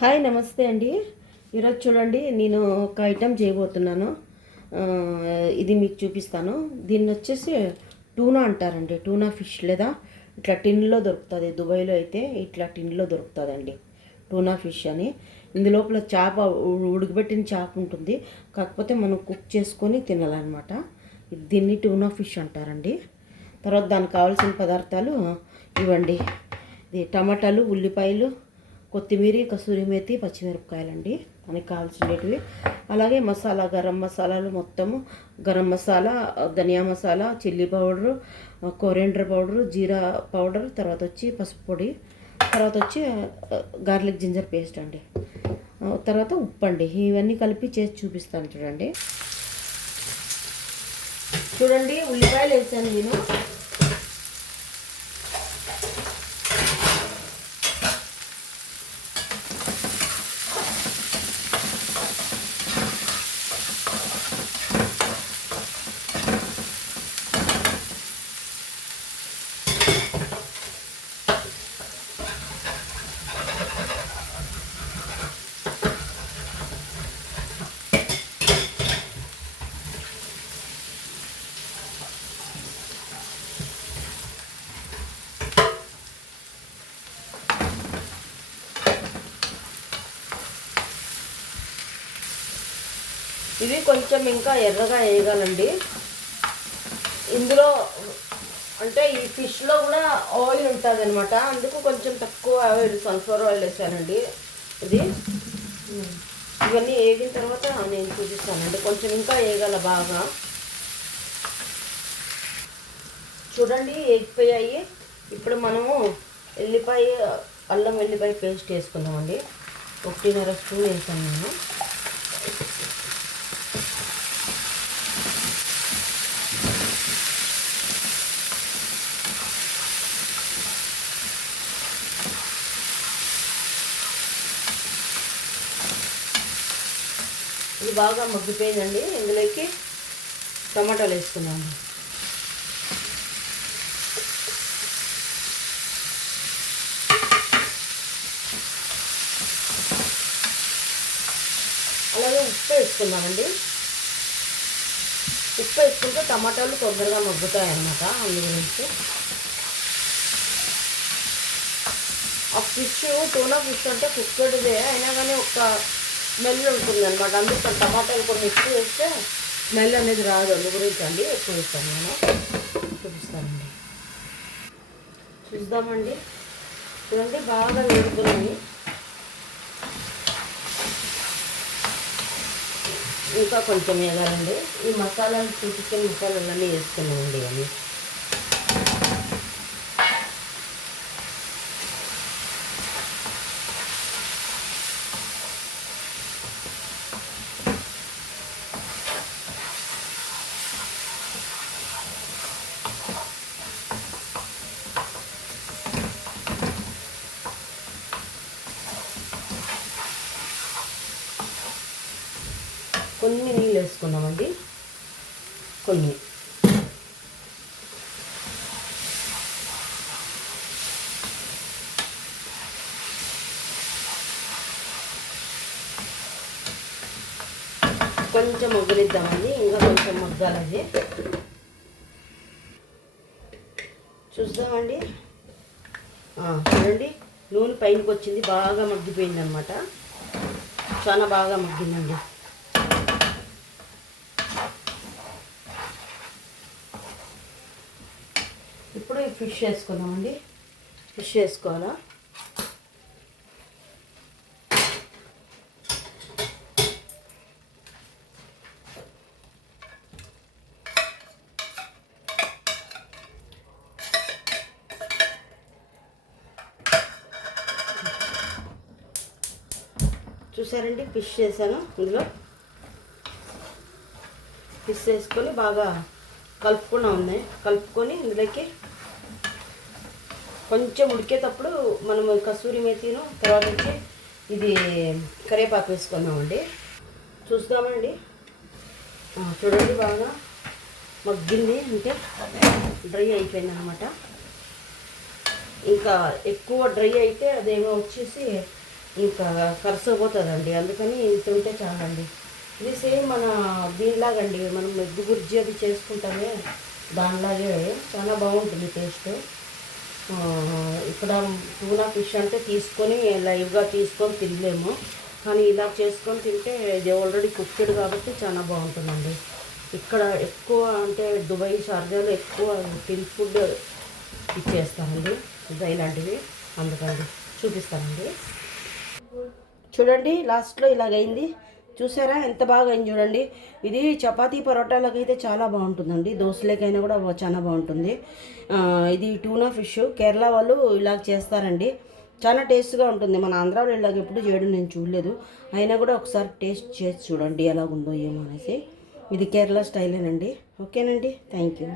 Hi నమస్తే అండి. ఈరోజు చూడండి నేను ఒక ఐటెం చేయబోతున్నాను. ఇది మీకు చూపిస్తాను. దీన్ని వచ్చేసి టూనా అంటారండి. టూనా ఫిష్ లేదా ఇట్లా టిన్లో దొరుకుతుంది. దుబాయ్లో అయితే ఇట్లా టిన్లో దొరుకుతుందండి టూనా ఫిష్ అని. ఇందులోపల చేప ఉడకబెట్టిన చేప ఉంటుంది. కాకపోతే మనం కుక్ చేసుకొని తినాలన్నమాట. దీన్ని టూనా ఫిష్ అంటారండి. తర్వాత దానికి కావాల్సిన పదార్థాలు ఇవ్వండి. ఇది టమాటాలు, ఉల్లిపాయలు, కొత్తిమీర, కసూరి మేతి, పచ్చిమిరపకాయలండి మనకి కావాల్సినవి. అలాగే మసాలా, గరం మసాలాలు మొత్తము గరం మసాలా, ధనియా మసాలా, చిల్లీ పౌడరు, కొరియండర్ పౌడరు, జీరా పౌడర్, తర్వాత వచ్చి పసుపు పొడి, తర్వాత వచ్చి గార్లిక్ జింజర్ పేస్ట్ అండి, తర్వాత ఉప్పు అండి. ఇవన్నీ కలిపి చేసి చూపిస్తాను చూడండి. చూడండి ఉల్లిపాయలు వేసాను నేను. ఇవి కొంచెం ఇంకా ఎర్రగా వేయగాలండి. ఇందులో అంటే ఈ ఫిష్లో కూడా ఆయిల్ ఉంటుంది అనమాట. అందుకు కొంచెం తక్కువ ఆయిల్, సన్ఫ్లవర్ ఆయిల్ వేసానండి. ఇది ఇవన్నీ వేగిన తర్వాత నేను చూపిస్తానండి. కొంచెం ఇంకా వేయగల బాగా. చూడండి వేగిపోయాయి. ఇప్పుడు మనము ఎల్లిపాయ, అల్లం వెల్లిపాయ పేస్ట్ వేసుకుందామండి. 1.5 స్పూన్ వేసాను నేను. ఇది బాగా మగ్గిపోయిందండి. ఇందులోకి టమాటాలు వేసుకున్నాము. అలాగే ఉప్పు వేసుకున్నామండి. ఉప్పు వేసుకుంటే టమాటాలు తొందరగా మగ్గుతాయి అన్నమాట. అందు గురించి ఆ ఫిష్, టూనా ఫిష్ అంటే కుక్కడిదే అయినా కానీ ఒక స్మెల్ ఉంటుంది అనమాట. అందుకు టమాటాలు కొన్ని ఎక్కువ వేస్తే స్మెల్ అనేది రాదు. అందు గురించి అండి ఎక్కువ వేస్తాను నేను. చూపిస్తానండి, చూద్దామండి. చూడండి బాగా వేడుతున్నాయి. ఇంకా కొంచెం వేయాలండి. ఈ మసాలాలు చూపించే మసాలాలన్నీ వేసుకున్నామండి. అన్నీ కొన్ని నీళ్ళు వేసుకున్నామండి. కొన్ని కొంచెం మగ్గనిద్దామండి. ఇంకా కొంచెం మగ్గాలది చూద్దామండి. చూడండి నూనె పైనకి వచ్చింది. బాగా మగ్గిపోయింది అనమాట. చాలా బాగా మగ్గిందండి. ఇప్పుడు ఈ ఫిష్ వేసుకుందామండి. ఫిష్ వేసుకోవాలా. చూసారండి ఫిష్ వేసాను. ఇందులో ఫిష్ వేసుకొని బాగా కలుపుకొని ఇందులోకి కొంచెం ఉడికేటప్పుడు మనము కసూరి మేతిను, తర్వాత వచ్చి ఇది కరివేపాకు వేసుకుందామండి. చూద్దామండి. చూడండి బాగా మగ్గింది. అంటే డ్రై అయిపోయింది అనమాట. ఇంకా ఎక్కువ డ్రై అయితే అదేమో వచ్చేసి ఇంకా కరసపోతుందండి, అందుకని ఇంత ఉంటే చాలండి. ఇది సేమ్ మన దీనిలాగండి, మనం ఎగ్గు బుర్జీ అది చేసుకుంటామే దానిలాగే చాలా బాగుంటుంది టేస్ట్. ఇక్కడ టూనా ఫిష్ అంటే తీసుకొని లైవ్గా తీసుకొని తినలేము, కానీ ఇలా చేసుకొని తింటే ఇది ఆల్రెడీ కుక్డ్ కాబట్టి చాలా బాగుంటుందండి. ఇక్కడ ఎక్కువ అంటే దుబాయ్ షార్జాలో ఎక్కువ టిన్ ఫుడ్ ఇచ్చేస్తానండి ఇలాంటివి, అందుకండి చూపిస్తానండి. చూడండి లాస్ట్లో ఇలాగైంది, చూసారా ఎంత బాగా అయింది చూడండి. ఇది చపాతీ పరోటాలకు అయితే చాలా బాగుంటుందండి, దోశలకైనా కూడా చాలా బాగుంటుంది. ఇది టూనా ఫిష్ కేరళ వాళ్ళు ఇలా చేస్తారండి, చాలా టేస్ట్గా ఉంటుంది. మన ఆంధ్రాలో ఇలాగ ఎప్పుడు చేయడం నేను చూడలేదు, అయినా కూడా ఒకసారి టేస్ట్ చేసి చూడండి ఎలాగుందో ఏమో అనేసి. ఇది కేరళ స్టైలేనండి. ఓకేనండి, థ్యాంక్ యూ.